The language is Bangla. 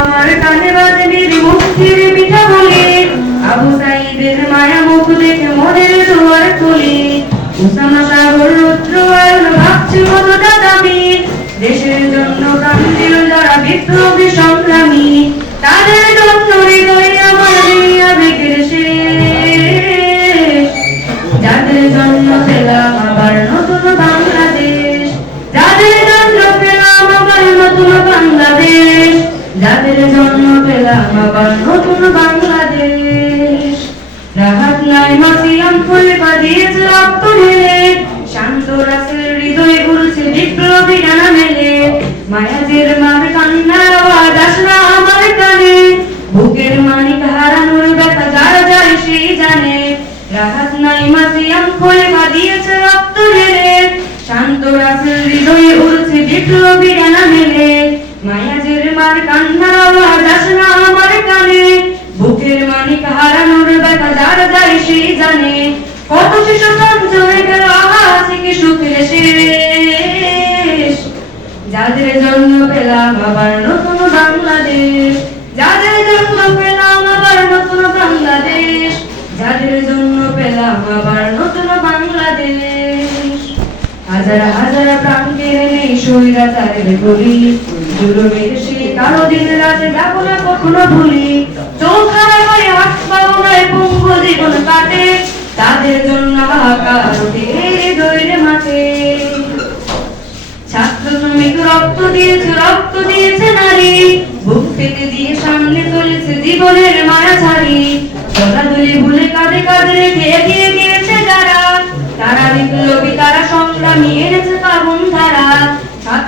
আমার কানে বাজে বীর মুক্তির পিঠা বলে। আবু সাইদের মায়া মুখ দেখে মনের পেলাম আবার নতুন রক্ত ঢেলে শান্ত হৃদয়ে উড়ছে বিপ্লবী ডানা মেলে। মায়াজের মার কান্নার আওয়াজ আসরা আমার কানে বুকের মানিক হারানোর ব্যথা যার যায় সেই জানে, কত শিশু সঞ্চয় গেল আহাসে কি সুখের শেষ? যাদের জন্য পেলাম আবার নতুন বাংলাদেশ, যাদের জন্য পেলাম আবার নতুন বাংলাদেশ, যাদের জন্য পেলাম আবার নতুন বাংলাদেশ। হাজার হাজার প্রাণ নেই স্বৈরাচারের গুলি জুলুমের সেই কালো দিন রাতে যাব কখনো ভুলি চৌখানা করে হাসপাতালে পঙ্গু জীবন কাটে তাদের জন্য মাঠে। ছাত্র শ্রমিক রক্ত দিয়েছে রক্ত দিয়েছে নারী বুক পেতে দিয়ে সামনে চলেছে জীবনের মায়া ছাড়ি দলাদলি ভুলে কাঁধে কাঁধে রেখে এগিয়ে গিয়েছে যারা। তারা বিপ্লবী তারা সংগ্রামী